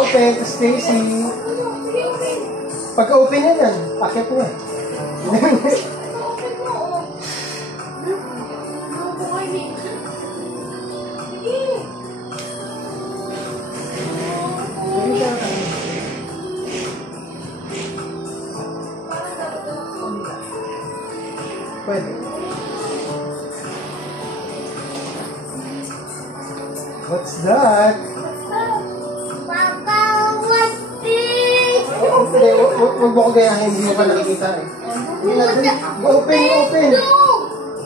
open, Stacy. Pagka-open yan, pakit mo yan. Pwede. What's that? Papa, what's this? Huwag mo ko gayahin, hindi mo pa nakikita eh. Open, open. No!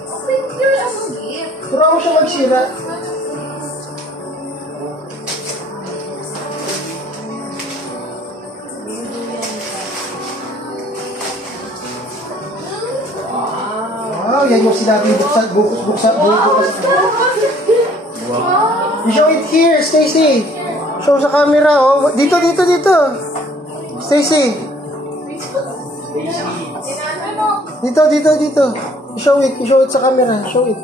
Open your gift. Turo mo siya magsira. Wow, yan yung sinabi buksan. You show it here, Stacy. Show sa camera, oh. Dito. Stacy. Dito. Show it sa camera. Show it.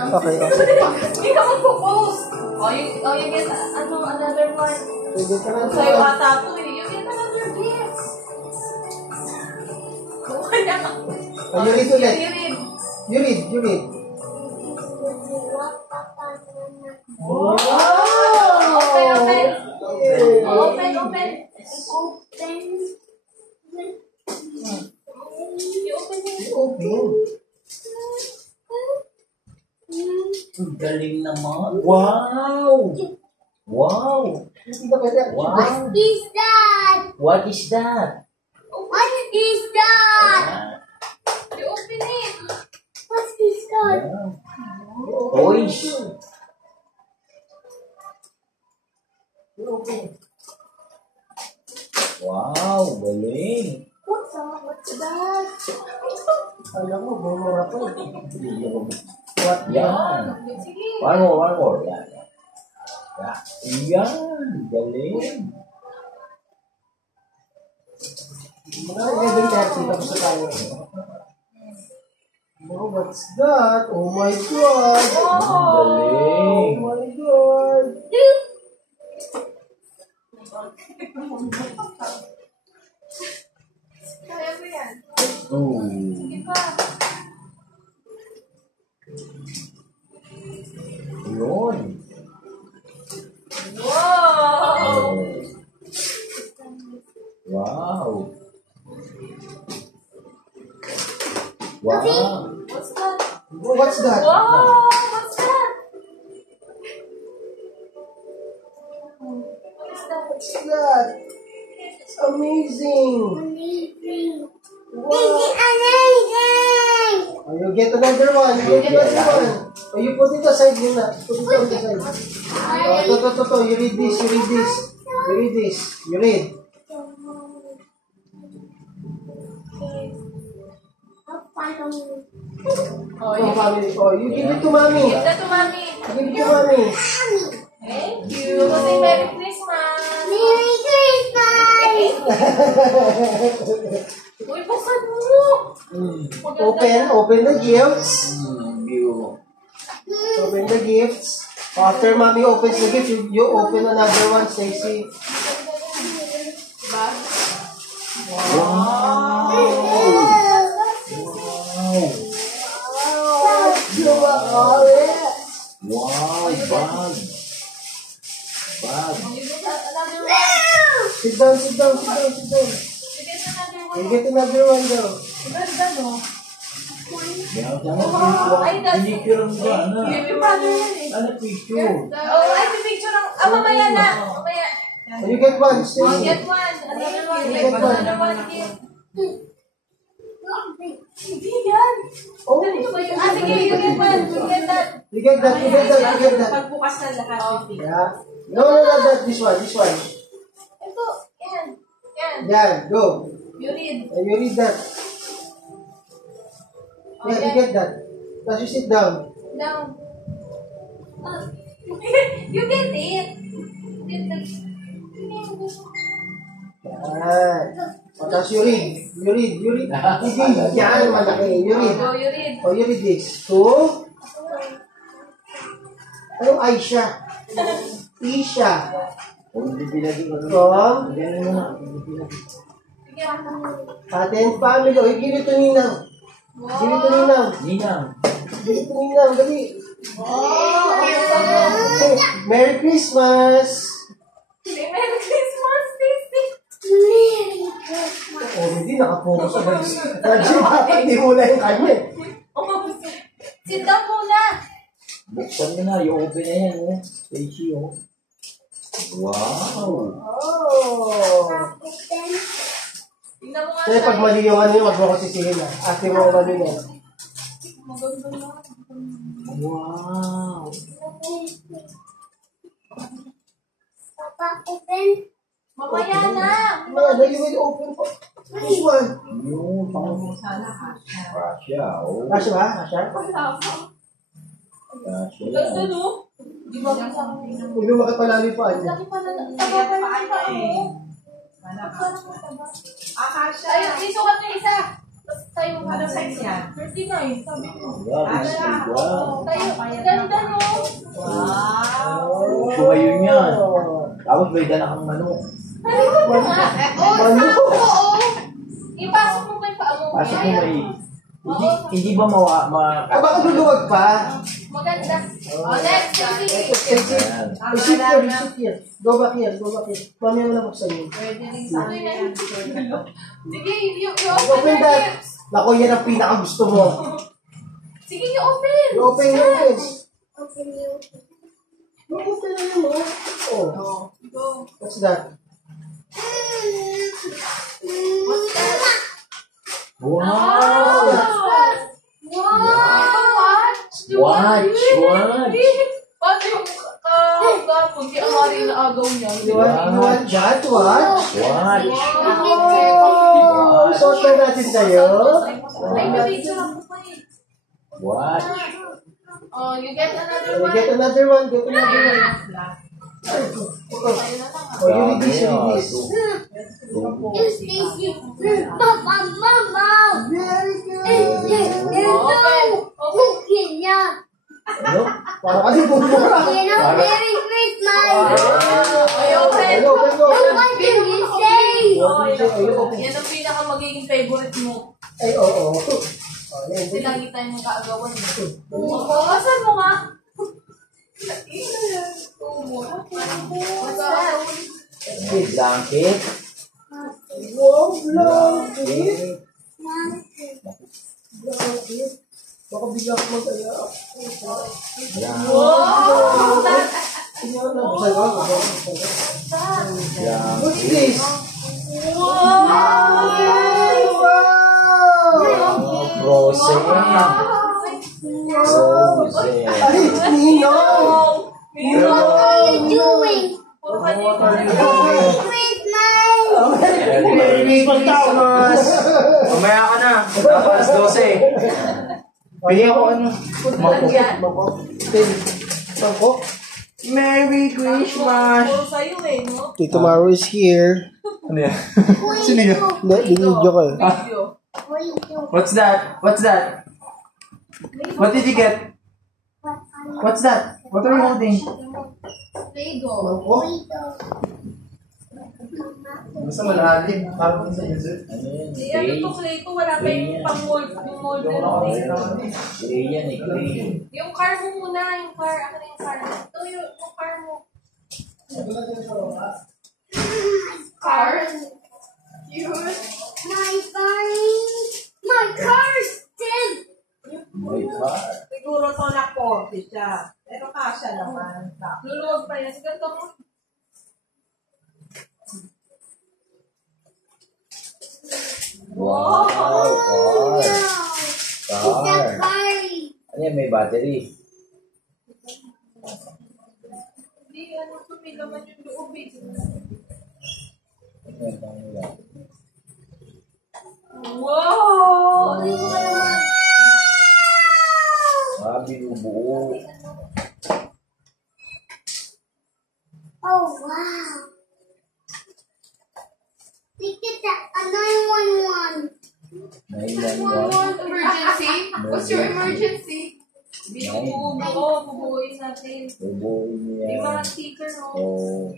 Okay. Hindi ka magpo-post. You get another one. Sa'yo ata ito eh. You get another gift. Kaya ka. You read ulit. You read. Wow! Open. Ang galing naman. Wow! What is that? What is that? What is that? You open it. What is that? Toys. Wow, galing. What's that? Alam mo, bumura pa. What yan? One more. Yan. Galing. Oh, what's that? Oh my God! Galing. Oh my God! Kaya mo yan. Oh. Sige pa. Yun. Wow! Wow. What's that? What's that? Wow! What's that? What's that? It's amazing! Amazing. Wow! This is amazing. Oh, you get another one. Oh, you put it aside muna. Put it on the side. To. You read this. You read. Oh, Oh, family. Oh, you give it to mommy. Give that to mommy. Give it to mommy. Thank you. Say Merry Christmas. Merry Christmas. Uy, buksan mo. Open the gifts. View. Open the gifts. After mommy opens the gift, you open another one, Stacy. Diba? Wow, bag. You get another one. Sit down. You get another one. You get another one daw. Ganda, no? Pinicture ang ba? Baby brother yan eh. Ano picture? Ay, may picture ng... mamaya na. Mamaya. You get one, Oh, Stacy. get one. Another one. You get one. Another one gift. Hindi yan. Oh, Sige, you get one. You get that. you get that. Pagbukas na lahat. Yeah. No, that. This one. Ito. Yan. Yan, go. You read. And you read that. Yeah, you get that. Tapos you sit down. Down. You get it. Get the... Yan. Tapos you read. Hindi, yan, malaki. You read. Oh, you read. Oh, you read this. To? Anong Aisha? Isha. O, hindi pinagin ano. From Ganun mo na. Hindi pinagin. Sige. Ate and family. O, give it to Ninang. Give it to Ninang. Ninang. Give it to Ninang. Dali. Merry Christmas! Merry Christmas, Sissy. Merry Christmas. Oh, hindi nakapokus sa guys. Dapat di muna yung kanya. Sit down muna. Buksan mo na. I-open na yan, oh. Stacey, oh. Wow. Oh! Tingnan mo nga Kaya pag mali yung ano yun, wag mo ko sisihin na. Ate mo ko mali yan. Maganda na. Wow. Papa, open. Mamaya na. Mga dali will open po. This one. Yung pang... Sana kasha. Kasya, oh. Kasya ba? Kasya? Kasya Ganda yan. no? Di ba sa Huwag yung makapalali pa. Ano? laki pa na. Taba pa na pa mo. Akasha. Ayun, isukat na isa. Tapos tayo mo para size yan. 39, sabi mo. Grabe, sweet, wow. Tayo, ganda no? Oh, sumayon yan. Tapos may dala kang manok. Talikod mo nga. Mano? Oo. Ipasok mo pa yung paa mo. Pasok mo may... Hindi ba Ah, baka luluwag pa. Maganda. Next. Exit. Ayan. Exit here, exit here. Go back here, go back here. Mamaya mo na buksan yun. Pwede rin sa akin. Sige, Open that. Naku, yan ang pinaka-gusto mo. Sige, open. Open mo, guys. Open you. Open na yun, oh. Oh. Go. What's that? What's that? Wow! Watch! Watch! Paano yung kapag kaya mari na agaw niya? You want that? What? Watch! Oh, social natin sa'yo. Ay, na-picture ako pa eh. Watch! Oh, you get another one. Get another one, get another one. Ayun na lang. Oh, you read this, you read this. Stacy. Papa, Mama. Very good. Open. Cooking niya. Ano? Parang kasi bumura. Merry Christmas. Ay, open. Ay, open ko. What do you say? Yan ang pinaka magiging favorite mo. Ay, oo. Oh, yan. Sinagi tayo mong kaagawan mo. Asan mo nga? May blanket. Wow, blanket. Blanket. Baka bigla ko mag-alak. Blanket. Wow! Tingnan na, buksan ko. What's this? Wow! Ay, wow! Frozen. Frozen. Ay, Ninong! What are you doing? Merry Christmas. Merry Christmas! Mamaya ka na. Tapos 12. Pili ako ano. Mangkok. Mangkok. Merry Christmas. Puro sa'yo eh, no? Tito Maru is here. Ano yan? Sino yun? Binidyo ko eh. Video. What's that? What's that? What did you get? What's that? What are you holding? Lego. Mangkok? Basta malalim. Parang sa user. Ano yan? Di ano to, Clay ko, wala pa yung pang-mold. Yung molder Oo, mo. gray yan eh, gray. Yung car mo muna, yung car. Ako na yung car. Ito yung car mo. Car? Cute. My car's dead. My car. Siguro to na 40 siya. Pero kasya naman. Luluwag pa yan. Sige, ito mo. Wow, car. It's a Car. car. Ano yan, may battery. Hindi, ano, sumigaman yung loob eh. Ano yan, pang nila? Wow! Binubuo. Oh, wow. Look at that. A 911. Emergency? What's your emergency? Binubuo, bubuuin natin. Bubuo niya. May mga sticker, no? Oh.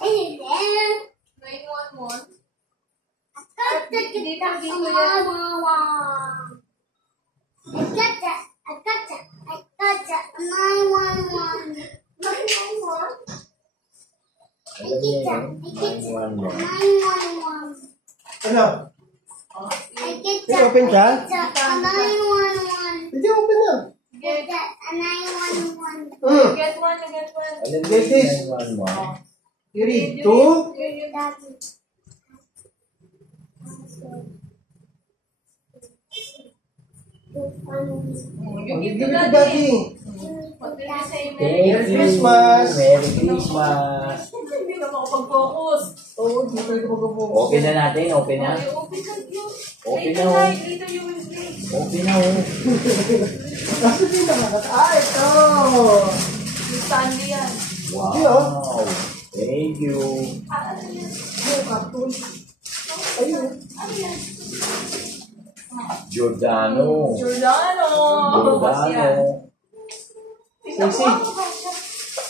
Hey there. 911. I got that. 911. 911. I get that. 911. Ano? I get May that. open ka? 911. Hindi, open na. Get that. 911. Mm. Get one, you get one. Alam mo Get this. yung 911. You read 2. Daddy. You Give give it to to daddy. daddy. What did you say, Merry Mary? Christmas. Merry Christmas. Hindi na makapag-focus. Oo, hindi ko ito mag-focus. Open na natin, open na. Ay, open ka yun. Open Later, na, oh. Nay. Later you will play. Open na oh. Nasa din nakakat. Ah, ito. Yung Stanley yan. Wow. Thank you. Ah, ano yan? Yung cartoon. Ayun. Ano yan? Giordano. Giordano. Bukas yan. Giordano. Sexy.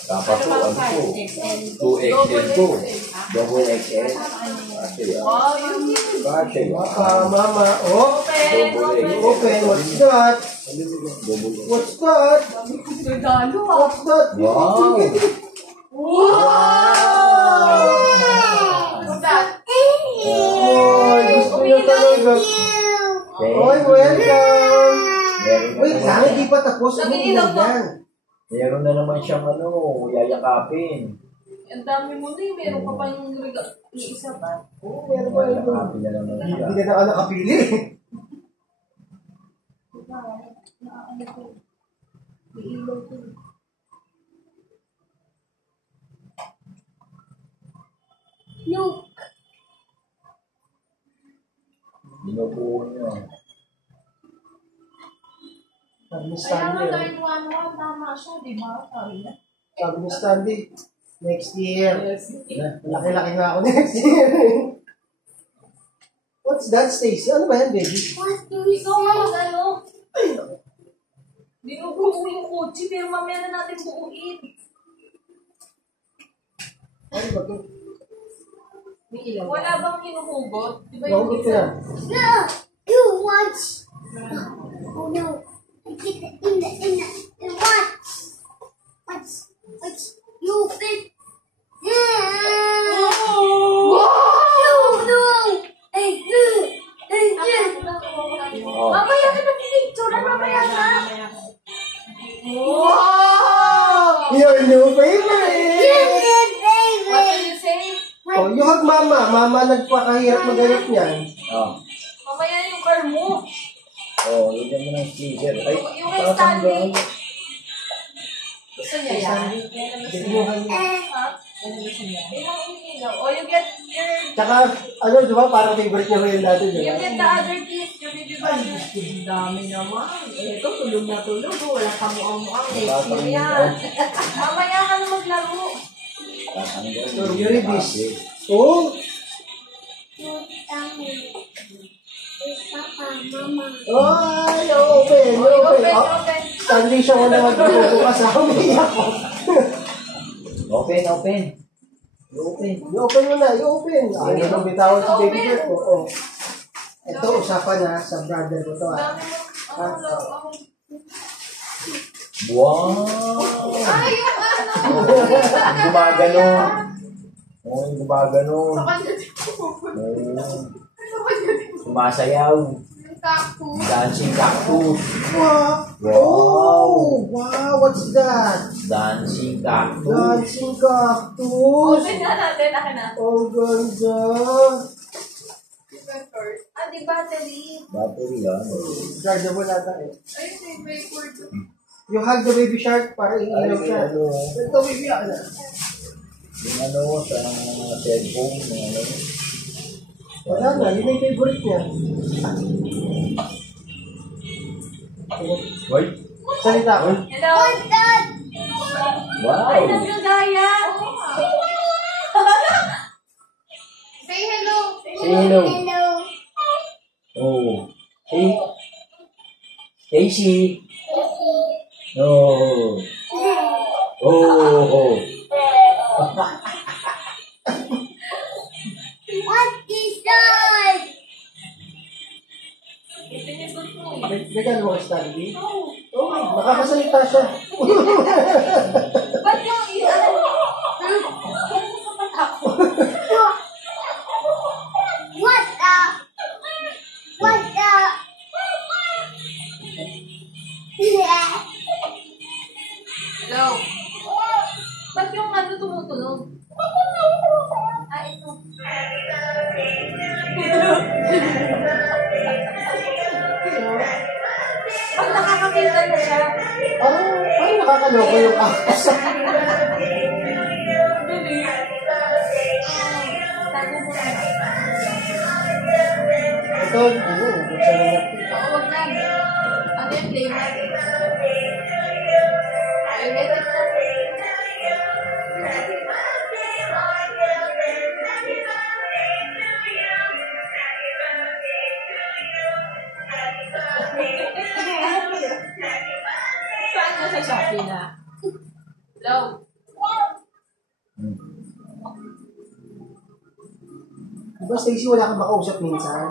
Dapat po, ano po? 2XL po. Double XL. Kasi yan. Wow, you give. Kasi yan. Mama. Oh. Open, open. Open. What's that? Double What's that? Giordano ah. What's that? Wow. Wow! What's that? Oy, gusto niyo talaga. Oy, welcome. Wait lang, hindi pa tapos. Ano Nag-iilaw to. yan? Meron na naman siyang yayakapin. Ang dami mo na eh. Meron ka pa yung isa pa. Oo, meron pa yun. Yayakapin na naman siya. Hindi na ako nakapili. Ano ko? May ilaw ko. Look. Binubuo niya. Sabi ni Kaya nga Stanley. dahil one tama siya, di ba? Sabi na. Sabi ni Stanley, next year. Laki-laki na ako next year. What's that, Stacy? Ano ba yan, baby? What do we Ikaw nga say? ano? Binubuo yung kotse, pero mamaya na natin buuin. Ano ba ito? Wala bang hinuhugot? Di ba yung Nahugot ko yan. No. You watch. Oh no. I get it in watch. Watch. You fit. No. Hey, Oh. Mamaya ka na pinicture, mamaya na. Wow! Your new favorite! What do you say? Oh, you hug mama. Mama nagpakahirap maganap niyan. Oh. Mamaya yung car mo. Oh, yun mo ng sticker. Ay, Yung kay Stanley. tatanggal. Gusto niya yan? Yan ang gusto niya. Binuhan niya. Ha? Yan ang gusto niya. Yan ang inilaw. O you get your... Tsaka, ano, di ba? Parang favorite niya rin natin, di You ba? get the other kiss. You get the other. Ang dami naman. Ito, tulog na tulog. Walang kamuang-muang. Tatanggal. Yan. Mamaya ka na maglaro. Tatanggal. So, you read this. Oh, Papa, Mama. ay, open, open. Open, Oh, open. Stanley siya ko na magbubukas ako. Umiyak ko. Open, open. Open. I-open mo na, i-open. Ay, ito, bitawan si baby girl ko. Oh. Ito, usapan na sa brother ko to. Ah. Dami mo. Ang laro. Wow! Ay, yung ano. Gumaganon. Oh, gumaganon. Sa kanya din po. Oh, Sa kanya din po. sumasayaw. Yung cactus. Dancing cactus. Wow! Wow. Oh, wow, what's that? Dancing cactus. Dancing cactus. Open nga natin. Akin na. Oh, ganda. Ah, di battery. Battery yan. Chargeable nata eh. Ayun, may record. You hug the baby shark para Ay, iinom siya. ano, Ito, baby, ano? yung ano, sa cellphone, yung ano. Wala na, yun yung favorite niya. Wait. Salita ko. Hello. Wow! Ay, nagagaya. Say hello. Say hello. Hello. Stacy. Oh. Oh. What is that? Itinigot mo. Nagano mo ka, Stanley? Oh, nakakasalita siya. Ba't yung What the? What the? Hello? Ba't yung ano tumutunog? Ah, ito. Pag nakakakita na siya, Parang nakakaloko yung akas. bili. Tago mo na. Ito, buksan mo natin. Oo, wag na. Ano yung play mo? Ay, get it na. Saan na sa Shopee na? Hello? Diba, Stacy, wala kang makausap minsan?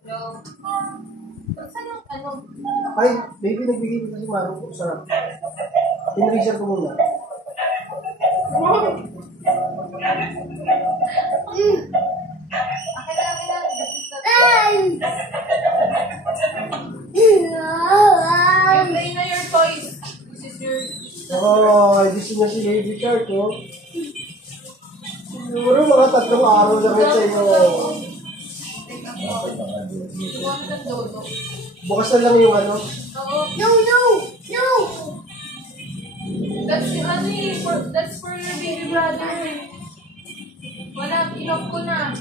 Hello? Saan yung ano? Ay, baby, nagbigay ko kasi Maro. Sarap. Pinreaser ko muna. Akin na. This is the... You play na your toys. This is your... Oh, gising na si Baby Shark, oh. Siguro mga 3 araw lang ito sa'yo. Take a photo. Huwag ng dodo. Bukas na lang yung ano. Oo. No, no, no. That's yung ano eh. That's for your baby brother. Wala, inom ko na.